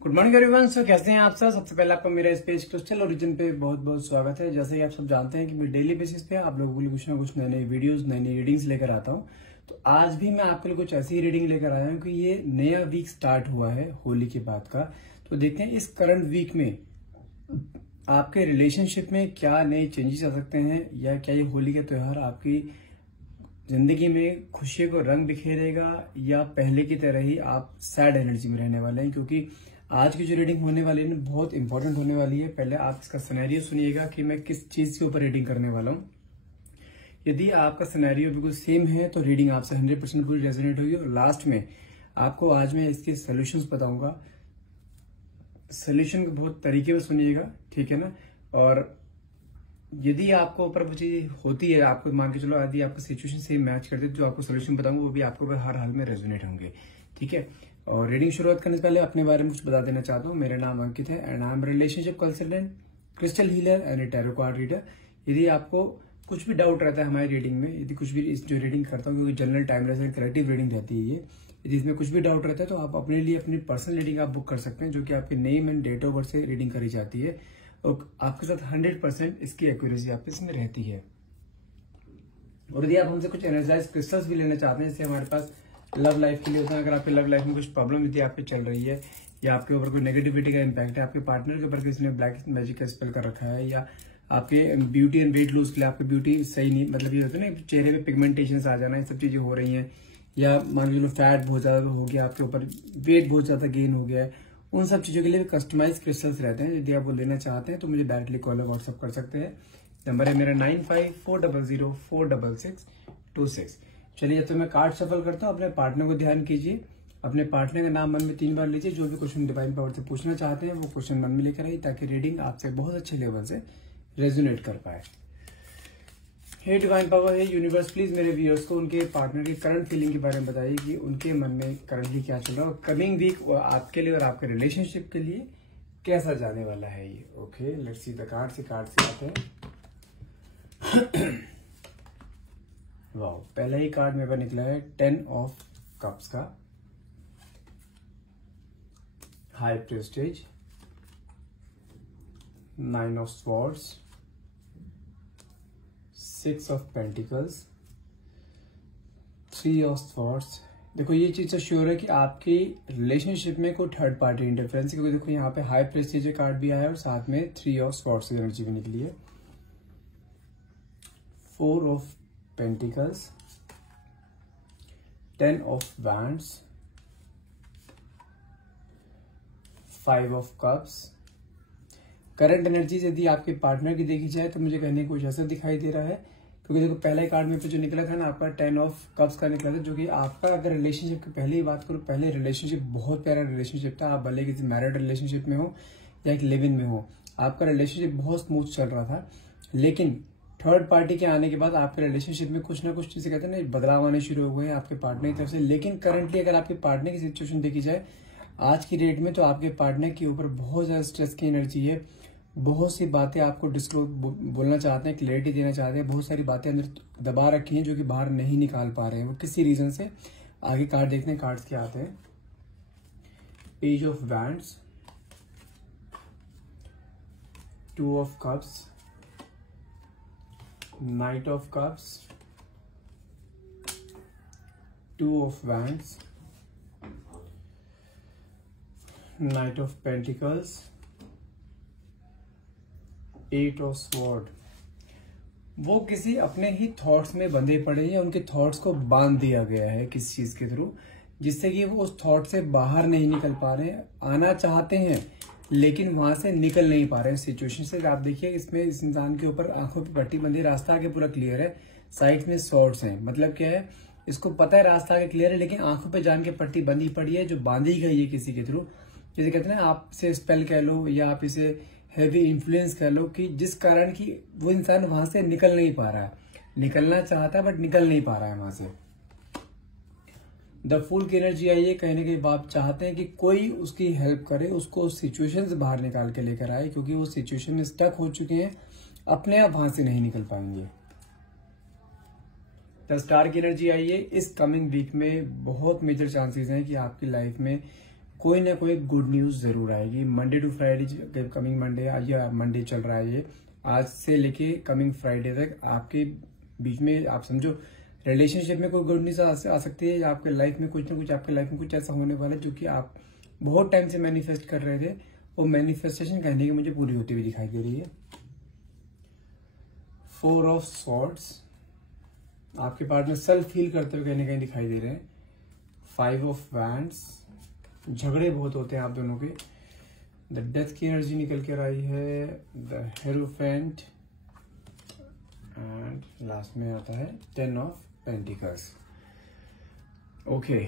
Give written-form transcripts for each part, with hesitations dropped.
Good morning everyone. सो कैसे हैं आप सब। सबसे पहले आपका मेरा स्पेस क्रिस्टल ओरिजिन पे बहुत बहुत स्वागत है। जैसे कि आप सब जानते हैं कि मैं डेली बेसिस पे आप लोगों के लिए कुछ ना कुछ नए नए वीडियोस नई नई रीडिंग्स लेकर आता हूं। तो आज भी मैं आपके लिए कुछ ऐसी रीडिंग लेकर आया हूं कि ये नया वीक स्टार्ट हुआ है होली के बाद का। तो देखते हैं इस करंट वीक में आपके रिलेशनशिप में क्या नए चेंजेस आ सकते हैं, या क्या ये होली का त्योहार आपकी जिंदगी में खुशी को रंग बिखेरेगा, या पहले की तरह ही आप सैड एनर्जी में रहने वाले हैं। क्योंकि आज की जो रीडिंग होने वाली है ना बहुत इंपॉर्टेंट होने वाली है। पहले आप इसका सिनेरियो सुनिएगा कि मैं किस चीज के ऊपर रीडिंग करने वाला हूँ। यदि आपका सिनेरियो बिल्कुल सेम है तो रीडिंग आपसे 100% पूरी रेजोनेट होगी। और लास्ट में आपको आज मैं इसके सोल्यूशंस बताऊंगा। सोल्यूशन को बहुत तरीके में सुनिएगा, ठीक है ना। और यदि आपको ऊपर चीज होती है, आपको मान के चलो यदि आपका सिचुएशन से मैच करते जो आपको सोल्यूशन बताऊंगा वो भी आपको हर हाल में रेजोनेट होंगे, ठीक है। और रीडिंग शुरुआत करने से पहले अपने बारे में कुछ बता देना चाहता हूँ। मेरा नाम अंकित है and I am relationship consultant, crystal healer and A tarot card reader. यदि आपको कुछ भी डाउट रहता है हमारी रीडिंग में, यदि कुछ भी इस जो रीडिंग करता हूँ क्योंकि general timeless and collective reading रहती है ये, यदि इसमें कुछ भी डाउट रहता है तो आप अपने लिए अपनी पर्सनल रीडिंग आप बुक कर सकते हैं, जो कि आपके name and date of birth से रीडिंग करी जाती है। और आपके साथ 100% इसकी एक्यूरेसी आपके इसमें रहती है। और यदि आप हमसे कुछ एनर्जाइज क्रिस्टल्स भी लेना चाहते हैं, जैसे हमारे पास लव लाइफ के लिए होता है, अगर आपके लव लाइफ में कुछ प्रॉब्लम यदि आपके चल रही है, या आपके ऊपर कोई नेगेटिविटी का इम्पैक्ट है, आपके पार्टनर के ऊपर किसी ने ब्लैक मैजिक का स्पेल कर रखा है, या आपके ब्यूटी एंड वेट लूज के लिए आपकी ब्यूटी सही नहीं, मतलब ये होता है ना चेहरे पे पिगमेंटेशन आ जाना, ये सब चीजें हो रही हैं, या मान लो फैट बहुत ज्यादा हो गया आपके ऊपर, वेट बहुत ज्यादा गेन हो गया है, उन सब चीजों के लिए कस्टमाइज क्रिस्टल्स रहते हैं। यदि आप वो लेना चाहते हैं तो मुझे डायरेक्टली कॉल और व्हाट्सअप कर सकते हैं। नंबर है मेरा 9540046626। चलिए तो मैं कार्ड सफल करता हूँ। अपने पार्टनर को ध्यान कीजिए, अपने पार्टनर का नाम मन में 3 बार लीजिए। जो भी क्वेश्चन डिवाइन पावर से पूछना चाहते हैं वो क्वेश्चन मन में लेकर आइए, ताकि रीडिंग आपसे बहुत अच्छे लेवल से रेजोनेट कर पाए। हे डिवाइन पावर, हे यूनिवर्स, प्लीज मेरे व्यूअर्स को उनके पार्टनर की करंट फीलिंग के बारे में बताइए कि उनके मन में करंटली क्या चल रहा है, और कमिंग वीक आपके लिए और आपके रिलेशनशिप के लिए कैसा जाने वाला है ये। Okay, let's see the card से आते हैं। वाओ, पहला ही कार्ड मेरे पास निकला है 10 ऑफ कप्स का, high prestige, 9 of swords, 6 of pentacles, 3 of swords. देखो ये चीज तो श्योर है कि आपकी रिलेशनशिप में कोई थर्ड पार्टी इंटरफेरेंस, क्योंकि देखो यहाँ पे हाई प्रेस्टीज कार्ड भी आया है और साथ में 3 ऑफ स्वॉर्ड्स की एनर्जी भी निकली है, 4 of pentacles, 10 of wands, 5 of cups. Current energies यदि आपके पार्टनर की देखी जाए तो मुझे कहने कुछ ऐसा दिखाई दे रहा है, क्योंकि देखो पहला कार्ड में पे जो निकला था ना आपका 10 ऑफ कप्स का निकला था, जो कि आपका अगर रिलेशनशिप की पहले ही बात करूं, पहले रिलेशनशिप बहुत प्यारा रिलेशनशिप था। आप भले किसी मैरिड रिलेशनशिप में हो या एक लिव इन में हो, आपका रिलेशनशिप बहुत स्मूथ चल रहा था। लेकिन थर्ड पार्टी के आने के बाद आपके रिलेशनशिप में कुछ ना कुछ चीजें कहते हैं ना बदलाव आने शुरू हो गए हैं आपके पार्टनर की तरफ से। लेकिन करंटली अगर आपके पार्टनर की सिचुएशन देखी जाए आज की डेट में, तो आपके पार्टनर के ऊपर बहुत ज्यादा स्ट्रेस की एनर्जी है। बहुत सी बातें आपको डिस्क्लोज बोलना चाहते हैं, क्लैरिटी देना चाहते हैं, बहुत सारी बातें अंदर दबा रखी हैं जो कि बाहर नहीं निकाल पा रहे हैं वो किसी रीजन से। आगे कार्ड देखते हैं, कार्ड्स क्या आते हैं। Page of wands, 2 of cups, night of cups, 2 of wands, night of pentacles, 8 of sword. वो किसी अपने ही थॉट्स में बंधे पड़े हैं, उनके थॉट्स को बांध दिया गया है किस चीज के थ्रू, जिससे कि वो उस थॉट से बाहर नहीं निकल पा रहे हैं। आना चाहते हैं लेकिन वहां से निकल नहीं पा रहे हैं सिचुएशन से। आप देखिए इसमें इस इंसान के ऊपर आंखों पे पट्टी बंधी, रास्ता आगे पूरा क्लियर है, साइड में स्वॉर्ड्स हैं। मतलब क्या है, इसको पता है रास्ता आगे क्लियर है, लेकिन आंखों पे जान के पट्टी बंधी पड़ी है, जो बांधी गई है किसी के थ्रू। जैसे कहते हैं ना, आपसे स्पेल कह लो या आप इसे हैवी इन्फ्लुएंस कह लो, कि जिस कारण की वो इंसान वहां से निकल नहीं पा रहा है। निकलना चाहता है बट निकल नहीं पा रहा है वहां से। द फूल की एनर्जी आई है, कहीं ना कहीं आप चाहते हैं कि कोई उसकी हेल्प करे, उसको उस सिचुएशन से बाहर निकाल के लेकर आए, क्योंकि वो सिचुएशन में स्टक हो चुके हैं, अपने आप वहां से नहीं निकल पाएंगे। द स्टार की एनर्जी आई है, इस कमिंग वीक में बहुत मेजर चांसेस हैं कि आपकी लाइफ में कोई ना कोई गुड न्यूज जरूर आएगी। Monday to Friday, coming Monday या मंडे चल रहा है ये, आज से लेके कमिंग फ्राइडे तक आपके बीच में आप समझो रिलेशनशिप में कोई गुड न्यूज आ सकती है, या आपके लाइफ में कुछ ना कुछ, आपके लाइफ में कुछ ऐसा होने वाला है जो कि आप बहुत टाइम से मैनिफेस्ट कर रहे थे। वो मैनिफेस्टेशन कहने की मुझे पूरी होती हुई दिखाई दे रही है। 4 ऑफ सॉर्ड्स, आपके पार्टनर सेल्फ फील करते हुए कहीं ना कहीं दिखाई दे रहे हैं। 5 ऑफ वैंड्स, झगड़े बहुत होते हैं आप दोनों के। द डेथ की एनर्जी निकल कर आई है, द हेरोफेंट, एंड लास्ट में आता है 10 ऑफ पेंटिकल्स। ओके,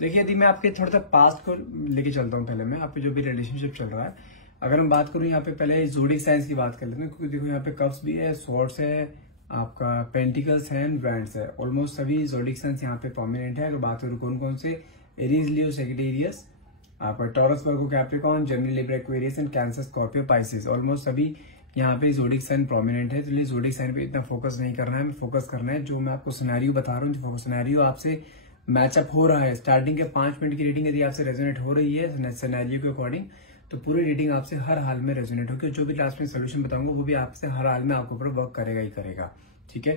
देखिए यदि मैं आपके थोड़ा सा पास्ट को लेके चलता हूँ, पहले मैं आपके जो भी रिलेशनशिप चल रहा है, अगर मैं बात करूँ यहाँ पे पहले ज़ोडिक साइंस की बात कर लेते हैं, क्योंकि देखो यहाँ पे कप्स भी है, स्वॉर्ड्स है, आपका पेंटिकल्स है, वैंड्स है। ऑलमोस्ट सभी ज़ोडिक साइंस यहाँ पे प्रोमिनेंट है। अगर बात करूँ कौन कौन से, एरीज, लियो, सैजिटेरियस, आपका taurus, Virgo, Capricorn, Gemini, Libra, Aquarius and cancer, Scorpio, Pisces, almost सभी यहाँ पे ज़ोडिक साइन प्रोमिनेंट है। तो ये ज़ोडिक साइन पे इतना फोकस नहीं करना है, फोकस करना है जो मैं आपको सिनेरियो बता रहा हूँ, जो सिनेरियो आपसे मैचअप हो रहा है। स्टार्टिंग के 5 मिनट की रीडिंग यदि आपसे रेजोनेट हो रही है सिनेरियो के अकॉर्डिंग, तो पूरी रीडिंग आपसे हर हाल में रेजोनेट होगी। जो भी लास्ट में सोल्यूशन बताऊंगा वो भी आपसे हर हाल में आपके ऊपर वर्क करेगा ही करेगा। ठीक है,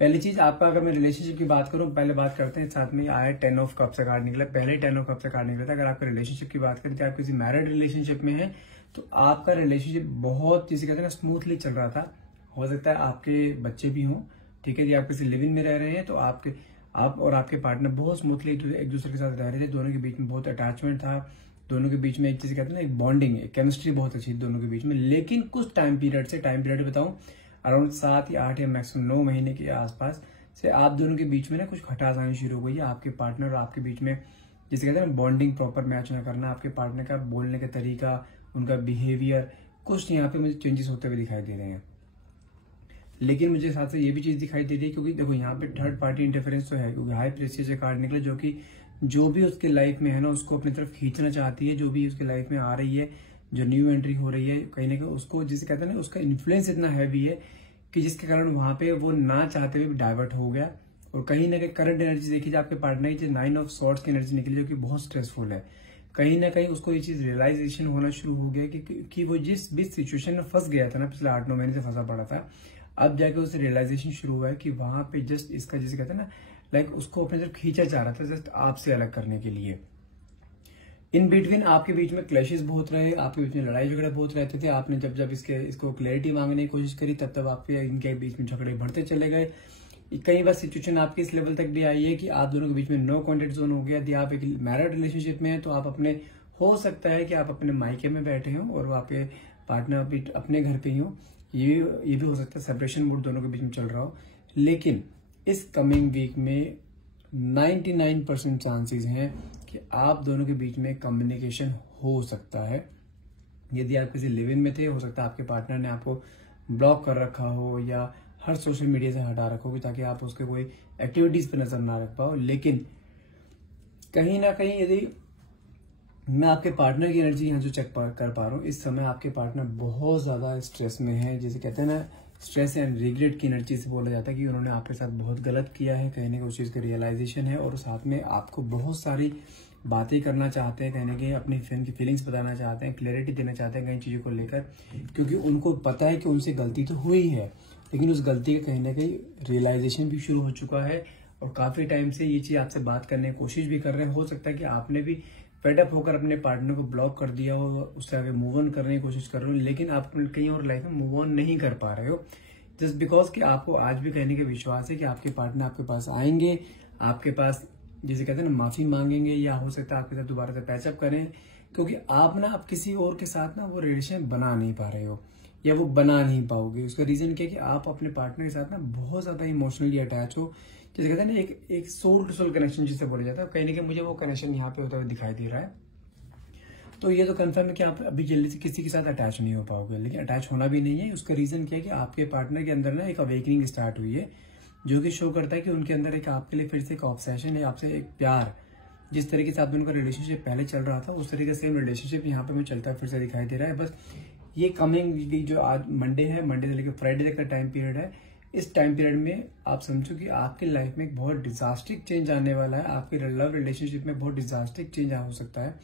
पहली चीज आपका, अगर मैं रिलेशनशिप की बात करूं, पहले बात करते हैं, साथ में आया 10 ऑफ कप से कार्ड निकला, पहले 10 ऑफ कप से कार्ड निकला था। अगर आपका रिलेशनशिप की बात करें, आप किसी मैरिड रिलेशनशिप में है तो आपका रिलेशनशिप बहुत, जिसे कहते हैं ना, स्मूथली चल रहा था। हो सकता है आपके बच्चे भी हों, ठीक है, यदि आप किसी लिविंग में रह रहे हैं तो आप और आपके पार्टनर बहुत स्मूथली एक दूसरे के साथ रह रहे थे। दोनों के बीच में बहुत अटैचमेंट था, दोनों के बीच में एक चीज कहते हैं ना, एक बॉन्डिंग, एक केमिस्ट्री बहुत अच्छी थी दोनों के बीच में। लेकिन कुछ टाइम पीरियड बताऊं, अराउंड 7 या 8 या मैक्सिमम 9 महीने के आसपास से आप दोनों के बीच में ना कुछ खटास आनी शुरू हो गई है। आपके पार्टनर और आपके बीच में, जिसे कहते हैं ना, बॉन्डिंग प्रॉपर मैच ना करना, आपके पार्टनर का बोलने का तरीका, उनका बिहेवियर, कुछ यहाँ पे मुझे चेंजेस होते हुए दिखाई दे रहे हैं। लेकिन मुझे साथ से ये भी चीज दिखाई दे रही है, क्योंकि देखो यहाँ पे थर्ड पार्टी इंटरफेरेंस तो है, क्योंकि हाई प्रेस्टीज से कार्ड निकले, जो कि जो भी उसके लाइफ में है ना, उसको अपनी तरफ खींचना चाहती है। जो भी उसके लाइफ में आ रही है, जो न्यू एंट्री हो रही है, कहीं ना कहीं उसको, जिसे कहते हैं ना, उसका इन्फ्लुएंस इतना हैवी है कि जिसके कारण वहां पे वो ना चाहते हुए डाइवर्ट हो गया। और कहीं ना कहीं करंट एनर्जी देखी जाए आपके पार्टनर की, 9 ऑफ सॉर्ड्स की एनर्जी निकली, जो कि बहुत स्ट्रेसफुल है। कहीं ना कहीं उसको ये चीज रियलाइजेशन होना शुरू हो गया कि वो जिस भी सिचुएशन में फंस गया था ना, पिछले 8-9 महीने से फंसा पड़ा था, अब जाके उसे रियलाइजेशन शुरू हुआ है कि वहां पे जस्ट इसका, जिसे कहते हैं ना, लाइक उसको अपने तरफ खींचा जा रहा था, जस्ट आपसे अलग करने के लिए। इन बिटवीन आपके बीच में क्लैशेस बहुत रहे, आपके बीच में लड़ाई झगड़े बहुत रहते थे। आपने जब इसको क्लैरिटी मांगने की कोशिश करी, तब आपके इनके बीच में झगड़े बढ़ते चले गए। कई बार सिचुएशन आपके इस लेवल तक भी आई है कि आप दोनों के बीच में नो कॉन्टेक्ट जोन हो गया। यदि आप एक मैरिड रिलेशनशिप में है तो आप अपने, हो सकता है कि आप अपने मायके में बैठे हो और आपके पार्टनर अपने घर पे ही हो, ये भी हो सकता है। सेपरेशन मूड दोनों के बीच में चल रहा हो। लेकिन इस कमिंग वीक में 99% चांसेस हैं कि आप दोनों के बीच में कम्युनिकेशन हो सकता है। यदि आप किसी लिव इन में थे, हो सकता है आपके पार्टनर ने आपको ब्लॉक कर रखा हो या हर सोशल मीडिया से हटा रखा हो, ताकि आप उसके कोई एक्टिविटीज पे नजर ना रख पाओ। लेकिन कहीं ना कहीं यदि मैं आपके पार्टनर की एनर्जी यहाँ जो चेक कर पा रहा हूँ, इस समय आपके पार्टनर बहुत ज्यादा स्ट्रेस में है। जिसे कहते हैं ना, स्ट्रेस एंड रिग्रेट की एनर्जी से बोला जाता है कि उन्होंने आपके साथ बहुत गलत किया है, कहीं ना कहीं उस चीज का रियलाइजेशन है। और साथ में आपको बहुत सारी बातें करना चाहते हैं, कहीं ना कहीं अपनी फीलिंग्स बताना चाहते हैं, क्लैरिटी देना चाहते हैं कई चीजों को लेकर, क्योंकि उनको पता है कि उनसे गलती तो हुई है, लेकिन उस गलती का कहीं ना कहीं रियलाइजेशन भी शुरू हो चुका है। और काफी टाइम से ये चीज आपसे बात करने की कोशिश भी कर रहे हैं। हो सकता है कि आपने भी फेडअप होकर अपने पार्टनर को ब्लॉक कर दिया हो, उससे आगे मूव ऑन करने की कोशिश कर रहे हो, लेकिन आप कहीं और लाइफ में मूव ऑन नहीं कर पा रहे हो, जस्ट बिकॉज कि आपको आज भी कहने का विश्वास है कि आपके पार्टनर आपके पास आएंगे, आपके पास, जिसे कहते हैं ना, माफी मांगेंगे, या हो सकता है आपके साथ दोबारा से पैचअप करें, क्योंकि आप ना, आप किसी और के साथ ना वो रिलेशन बना नहीं पा रहे हो, या वो बना नहीं पाओगे। उसका रीजन क्या है कि आप अपने पार्टनर के साथ ना बहुत ज्यादा इमोशनली अटैच हो, जैसे कहते हैं ना, एक सोल टू सोल कनेक्शन जिसे बोला जाता है। कहीं ना कहीं मुझे वो कनेक्शन यहाँ पे होता हुआ दिखाई दे रहा है। तो ये तो कंफर्म है कि आप अभी जल्दी से किसी के साथ अटैच नहीं हो पाओगे, लेकिन अटैच होना भी नहीं है। उसका रीजन क्या है कि आपके पार्टनर के अंदर ना एक अवेकनिंग स्टार्ट हुई है, जो कि शो करता है कि उनके अंदर एक आपके लिए फिर से एक ऑब्सेशन है, आपसे एक प्यार। जिस तरीके से आप दोनों का रिलेशनशिप पहले चल रहा था, उस तरीके से रिलेशनशिप यहाँ पे में चलता फिर से दिखाई दे रहा है। बस ये कमिंग जो आज मंडे है, मंडे से लेकर फ्राइडे तक का टाइम पीरियड है, इस टाइम पीरियड में आप समझो कि आपकी लाइफ में एक बहुत डिजास्टिक चेंज आने वाला है, आपके लव रिलेशनशिप में बहुत डिजास्टिक चेंज हो सकता है,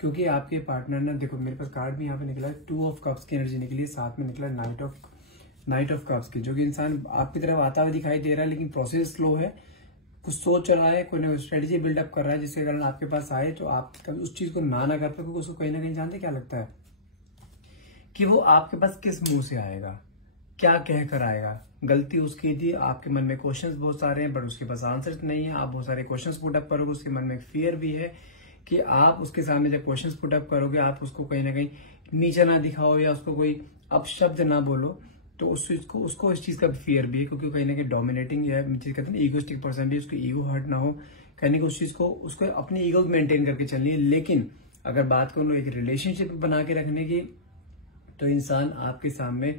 क्योंकि आपके पार्टनर ना, देखो मेरे पास कार्ड भी यहाँ पे निकला है, 2 ऑफ कप्स की एनर्जी निकली है, साथ में निकला नाइट ऑफ कप्स की, जो कि इंसान आपकी तरफ आता हुआ दिखाई दे रहा है, लेकिन प्रोसेस स्लो है, कुछ सोच रहा है, कोई ना स्ट्रेटेजी बिल्डअप कर रहा है, जिसके कारण आपके पास आए तो आप कभी उस चीज को ना कर पाए, क्योंकि उसको कहीं ना कहीं जानते क्या लगता है कि वो आपके पास किस मुंह से आएगा, क्या कह कर आएगा। गलती उसकी थी, आपके मन में क्वेश्चंस बहुत सारे हैं बट उसके पास आंसर्स नहीं है, आप बहुत सारे क्वेश्चंस पुट अप करोगे, उसके मन में एक फियर भी है कि आप उसके सामने जब क्वेश्चंस पुट अप करोगे, आप उसको कहीं ना कहीं नीचा ना दिखाओ या उसको कोई अपशब्द ना बोलो, तो उसको इस चीज का फियर भी है, क्योंकि कहीं ना कहीं डोमिनेटिंग या कहते हैं ईगोस्टिक पर्सन भी, उसकी ईगो हर्ट ना हो, कहीं उस चीज को उसको अपनी ईगो मेंटेन करके चलनी है। लेकिन अगर बात करो एक रिलेशनशिप बना के रखने की, तो इंसान आपके सामने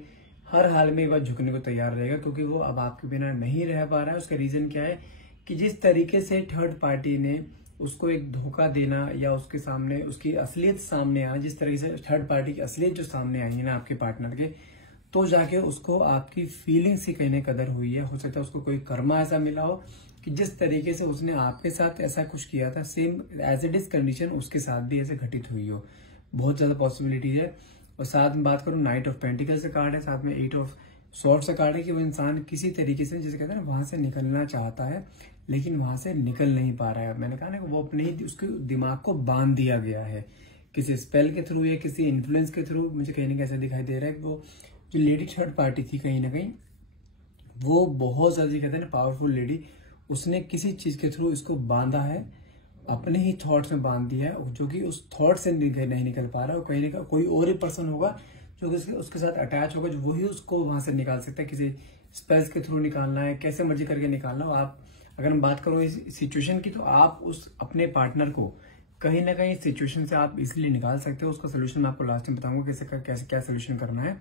हर हाल में एक बार झुकने को तैयार रहेगा, क्योंकि वो अब आपके बिना नहीं रह पा रहा है। उसका रीजन क्या है कि जिस तरीके से थर्ड पार्टी ने उसको एक धोखा देना या उसके सामने उसकी असलियत सामने आ, जिस तरीके से थर्ड पार्टी की असलियत जो सामने आई है ना आपके पार्टनर के, तो जाके उसको आपकी फीलिंग्स की कहीं कदर हुई है। हो सकता है उसको कोई कर्मा ऐसा मिला हो कि जिस तरीके से उसने आपके साथ ऐसा कुछ किया था, same as it is condition उसके साथ भी ऐसे घटित हुई हो, बहुत ज्यादा पॉसिबिलिटी है। और साथ में बात करूं, नाइट ऑफ पेंटिकल्स का कार्ड है, साथ में 8 ऑफ सॉर्ड्स का कार्ड है कि वो इंसान किसी तरीके से, जैसे कहते हैं ना, वहां से निकलना चाहता है लेकिन वहां से निकल नहीं पा रहा है। मैंने कहा ना, वो अपने उसके दिमाग को बांध दिया गया है किसी स्पेल के थ्रू या किसी इन्फ्लुएंस के थ्रू। मुझे कहीं ना कहीं ऐसा दिखाई दे रहा है कि वो जो लेडी थर्ड पार्टी थी, कहीं ना कहीं वो बहुत ज्यादा, कहते हैं ना, पावरफुल लेडी, उसने किसी चीज के थ्रू इसको बांधा है, अपने ही थॉट्स में बांध दिया है, जो कि उस थॉट से नहीं निकल पा रहा है। कहीं ना कहीं कोई और ही पर्सन होगा जो कि उसके साथ अटैच होगा, जो वही उसको वहां से निकाल सकता है। किसी स्पेल्स के थ्रू निकालना है, कैसे मर्जी करके निकालना हो। आप अगर हम बात करो इस सिचुएशन की, तो आप उस अपने पार्टनर को कहीं ना कहीं सिचुएशन से आप इजिली निकाल सकते हो। उसका सोल्यूशन मैं आपको लास्ट में बताऊंगा कैसे क्या सोल्यूशन करना है।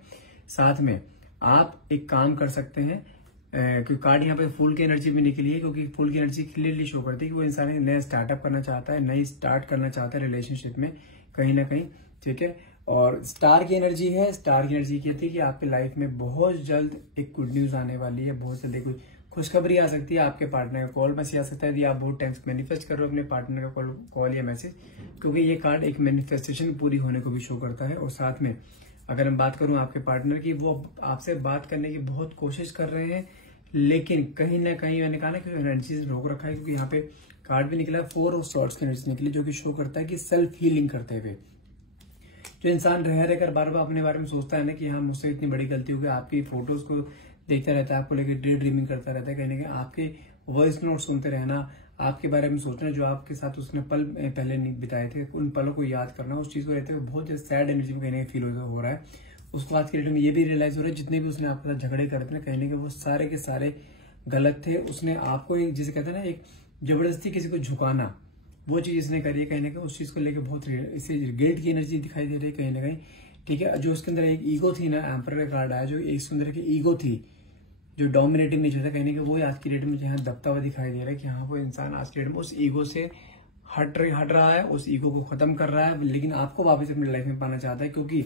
साथ में आप एक काम कर सकते हैं, क्योंकि कार्ड यहाँ पे फूल की एनर्जी भी निकली है, क्योंकि फूल की एनर्जी क्लियरली शो करती है कि वो इंसान एक नया स्टार्टअप करना चाहता है, नई स्टार्ट करना चाहता है रिलेशनशिप में कहीं ना कहीं, ठीक है। और स्टार की एनर्जी है, स्टार की एनर्जी कहती है कि आपकी लाइफ में बहुत जल्द एक गुड न्यूज आने वाली है, बहुत जल्द कोई खुशखबरी आ सकती है, आपके पार्टनर का कॉल मैसेज आ सकता है, यदि आप बहुत टाइम मैनिफेस्ट कर रहे हो अपने पार्टनर का कॉल या मैसेज, क्योंकि ये कार्ड एक मैनिफेस्टेशन पूरी होने को भी शो करता है। और साथ में अगर मैं बात करूं आपके पार्टनर की, वो आपसे बात करने की बहुत कोशिश कर रहे हैं, लेकिन कहीं ना कहीं मैंने कहा ना कि एनर्जी से रोक रखा है, क्योंकि यहाँ पे कार्ड भी निकला है 4 ऑफ सॉर्ड्स की एनर्जी निकली, जो कि शो करता है कि सेल्फ हीलिंग करते हुए जो इंसान रह रहकर बार बार अपने बारे में सोचता है ना कि हाँ मुझसे इतनी बड़ी गलती हो गई, आपकी फोटोज को देखता रहता है, आपको लेकर डे ड्रीमिंग करता रहता है, कहीं ना कहीं आपके वॉइस नोट सुनते रहना, आपके बारे में सोचना, जो आपके साथ उसने पल पहले नहीं बिताए थे, उन पलों को याद करना, उस चीज को रहते हुए बहुत ज्यादा सैड एनर्जी में कहीं ना कहीं फील हो रहा है। उसको आज के डेट में ये भी रियलाइज हो रहा है जितने भी उसने आपके साथ झगड़े करते हैं कहीं ना कहीं वो सारे के सारे गलत थे। उसने आपको एक, जिसे कहते हैं ना, एक जबरदस्ती किसी को झुकाना, वो चीज इसने करी है, कहीं ना कहीं उस चीज को लेकर बहुत इसे गिल्ट की एनर्जी दिखाई दे रही है कहीं ना कहीं, ठीक है। जो उसके अंदर एक ईगो थी ना, एम्परर का कार्ड आया, जो एक अंदर की ईगो थी, जो डोमिनेटिंग नेचर था, कहीं ना कहीं वो आज की डेट में यहाँ दबता हुआ दिखाई दे रहा है कि हाँ वो इंसान आज की डेट में उस ईगो से हट रहा है, उस ईगो को खत्म कर रहा है, लेकिन आपको वापस अपनी लाइफ में पाना चाहता है, क्योंकि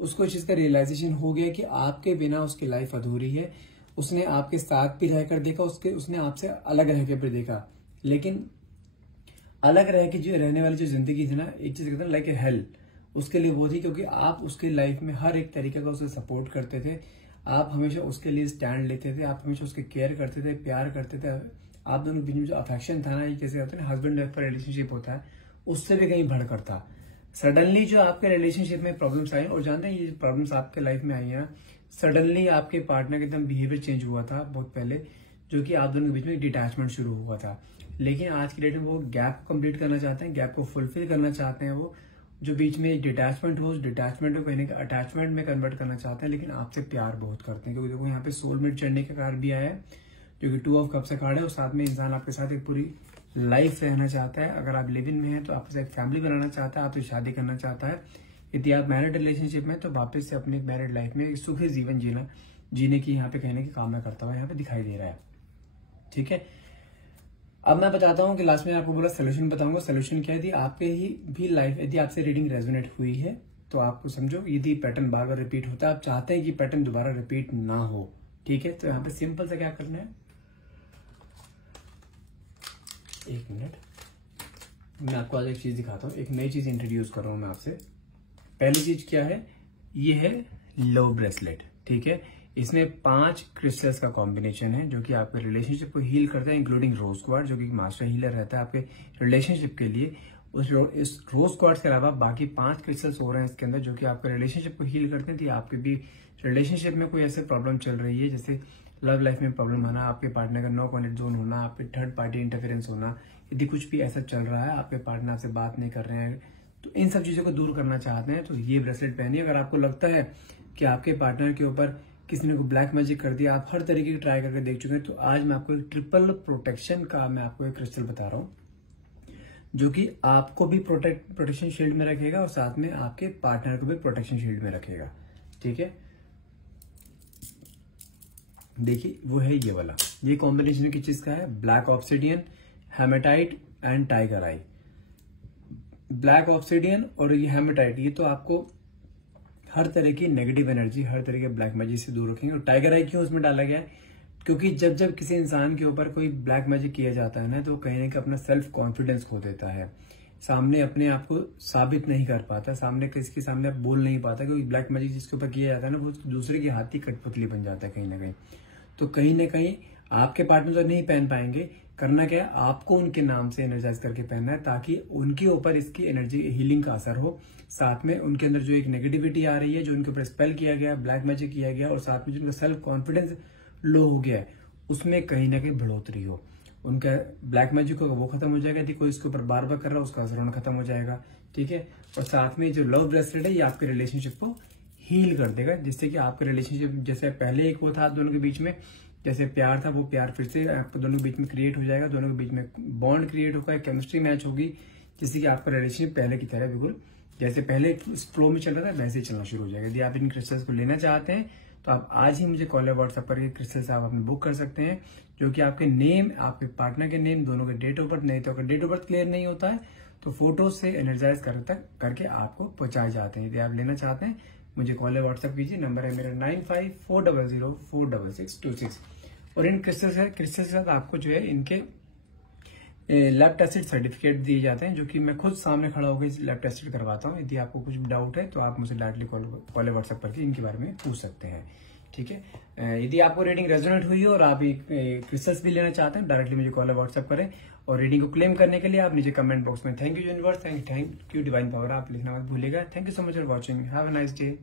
उसको इस चीज का रियलाइजेशन हो गया कि आपके बिना उसकी लाइफ अधूरी है। उसने आपके साथ भी रहकर देखा, उसने आपसे अलग रह के भी देखा, लेकिन अलग रह के जो रहने वाली जो जिंदगी थी ना, एक चीज कहते हैं लाइक ए हेल, उसके लिए वो थी, क्योंकि आप उसके लाइफ में हर एक तरीके का उसे सपोर्ट करते थे, आप हमेशा उसके लिए स्टैंड लेते थे, आप हमेशा उसके केयर करते थे, प्यार करते थे। आप दोनों के बीच में जो अफेक्शन था ना, ये जैसे होता है ना हस्बैंड वाइफ का रिलेशनशिप होता है, उससे भी कहीं बढ़कर था। सडनली जो आपके रिलेशनशिप में प्रॉब्लम्स आई, और जानते हैं ये प्रॉब्लम्स आपके लाइफ में आई है ना, सडनली आपके पार्टनर का एकदम बिहेवियर चेंज हुआ था बहुत पहले, जो कि आप दोनों के बीच में डिटैचमेंट शुरू हुआ था। लेकिन आज की डेट में वो गैप कंप्लीट करना चाहते हैं, गैप को फुलफिल करना चाहते हैं। वो जो बीच में डिटैचमेंट हो, उस डिटैचमेंट को कहीं अटैचमेंट में कन्वर्ट करना चाहते हैं, लेकिन आपसे प्यार बहुत करते हैं। क्योंकि देखो यहाँ पे सोलमेट चढ़ने का कार्ड भी आया है, जो कि 2 ऑफ कप्स का कार्ड है, और साथ में इंसान आपके साथ एक पूरी लाइफ रहना चाहता है। अगर आप लिव इन में हैं तो आपके साथ एक फैमिली बनाना चाहता है, आपसे शादी करना चाहता है। यदि आप मैरिड रिलेशनशिप में, तो वापस से अपनी मैरिड लाइफ में एक सुखी जीवन जीने की यहाँ पे कहने की कामना करता हुआ यहाँ पे दिखाई दे रहा है, ठीक है। अब मैं बताता हूँ कि लास्ट में आपको बोला सोल्यूशन बताऊंगा। सोल्यूशन क्या है, यदि आपके ही भी लाइफ, यदि आपसे रीडिंग रेजोनेट हुई है तो आपको समझो, यदि पैटर्न बार बार रिपीट होता है, आप चाहते हैं कि पैटर्न दोबारा रिपीट ना हो, ठीक है, तो यहाँ पे सिंपल से क्या करना है, एक मिनट, मैं आपको आज एक चीज दिखाता हूँ, एक नई चीज इंट्रोड्यूस कर रहा हूँ मैं आपसे। पहली चीज क्या है, ये है लव ब्रेसलेट। ठीक है, इसमें 5 क्रिस्टल्स का कॉम्बिनेशन है जो कि आपके रिलेशनशिप को हील करता है, इंक्लूडिंग रोज क्वार्ट्ज जो कि मास्टर हीलर रहता है आपके रिलेशनशिप के लिए। इस रोज क्वार्ट्ज के अलावा बाकी 5 क्रिस्टल्स हो रहे हैं इसके अंदर जो कि आपके रिलेशनशिप को हील करते हैं। आपके भी रिलेशनशिप में कोई ऐसे प्रॉब्लम चल रही है, जैसे लव लाइफ में प्रॉब्लम होना, आपके पार्टनर का नो कॉन्टेक्ट जोन होना, आपके थर्ड पार्टी इंटरफेरेंस होना, यदि कुछ भी ऐसा चल रहा है, आपके पार्टनर आपसे बात नहीं कर रहे हैं, तो इन सब चीजों को दूर करना चाहते हैं तो ये ब्रेसलेट पहनिए। अगर आपको लगता है कि आपके पार्टनर के ऊपर किसी ने को ब्लैक मैजिक कर दिया, आप हर तरीके की ट्राई करके देख चुके हैं, तो आज मैं आपको एक ट्रिपल प्रोटेक्शन का मैं आपको एक क्रिस्टल बता रहा हूँ जो कि आपको भी प्रोटेक्शन शील्ड में रखेगा और साथ में आपके पार्टनर को भी प्रोटेक्शन शील्ड में रखेगा। ठीक है, देखिए वो है ये वाला, ये कॉम्बिनेशन किस चीज का है, black obsidian, hematite and tiger eye. Black obsidian और ये हेमेटाइट, ये तो आपको हर तरह की नेगेटिव एनर्जी, हर तरह के ब्लैक मैजिक से दूर रखेंगे। और टाइगर आई क्यों उसमें डाला गया है, क्योंकि जब जब किसी इंसान के ऊपर कोई ब्लैक मैजिक किया जाता है ना, तो कहीं ना कहीं अपना सेल्फ कॉन्फिडेंस खो देता है, सामने अपने आप को साबित नहीं कर पाता, सामने किसी के सामने आप बोल नहीं पाता, क्योंकि ब्लैक मैजिक जिसके ऊपर किया जाता है ना, वो दूसरे की हाथी कठपुतली बन जाता है कहीं ना कहीं। तो कहीं ना कहीं आपके पार्टनर तो नहीं पहन पाएंगे, करना क्या है, आपको उनके नाम से एनर्जाइज करके पहनना है ताकि उनके ऊपर इसकी एनर्जी हीलिंग का असर हो। साथ में उनके अंदर जो एक नेगेटिविटी आ रही है, जो उनके ऊपर स्पेल किया गया, ब्लैक मैजिक किया गया, और साथ में जो उनका सेल्फ कॉन्फिडेंस लो हो गया है, उसमें कहीं ना कहीं बढ़ोतरी हो। उनका ब्लैक मैजिक होगा वो खत्म हो जाएगा, यदि कोई इसके ऊपर बार बार कर रहा है उसका असर होना खत्म हो जाएगा। ठीक है, और साथ में जो लव ब्रेसलेट है ये आपके रिलेशनशिप को हील कर देगा, जिससे कि आपके रिलेशनशिप जैसे पहले एक वो था दोनों के बीच में, जैसे प्यार था, वो प्यार फिर से आपको दोनों के बीच में क्रिएट हो जाएगा, दोनों के बीच में बॉन्ड क्रिएट होगा, केमिस्ट्री मैच होगी, जिससे कि आपका रिलेशनशिप पहले की तरह बिल्कुल जैसे पहले फ्लो में चल रहा था वैसे ही चलना शुरू हो जाएगा। यदि आप इन क्रिस्टल्स को लेना चाहते हैं तो आप आज ही मुझे कॉल या व्हाट्सएप पर क्रिस्टल्स आप अपने बुक कर सकते हैं, जो कि आपके नेम, आपके पार्टनर के नेम, दोनों के डेट ऑफ बर्थ, नहीं तो अगर डेट ऑफ बर्थ क्लियर नहीं होता है तो फोटो से एनर्जाइज करके आपको पहुंचाए जाते हैं। यदि आप लेना चाहते हैं मुझे कॉल या व्हाट्सएप कीजिए, नंबर है मेरा 9540046626। और इन क्रिस्टल के साथ आपको जो है इनके लैब टेस्टेड सर्टिफिकेट दिए जाते हैं, जो कि मैं खुद सामने खड़ा होकर इस लैब टेस्टेड करवाता हूँ। यदि आपको कुछ डाउट है तो आप मुझे डायरेक्टली कॉल या व्हाट्सएप करके इनके बारे में पूछ सकते हैं। ठीक है, यदि आपको रीडिंग रेजोनेट हुई हो और आप क्रिस्टल्स भी लेना चाहते हैं, डायरेक्टली मुझे कॉल या व्हाट्सएप करें। और रीडिंग को क्लेम करने के लिए आप नीचे कमेंट बॉक्स में thank you universe, thank you divine power आप लिखना मत भूलिएगा। Thank you so much for watching, have a nice day.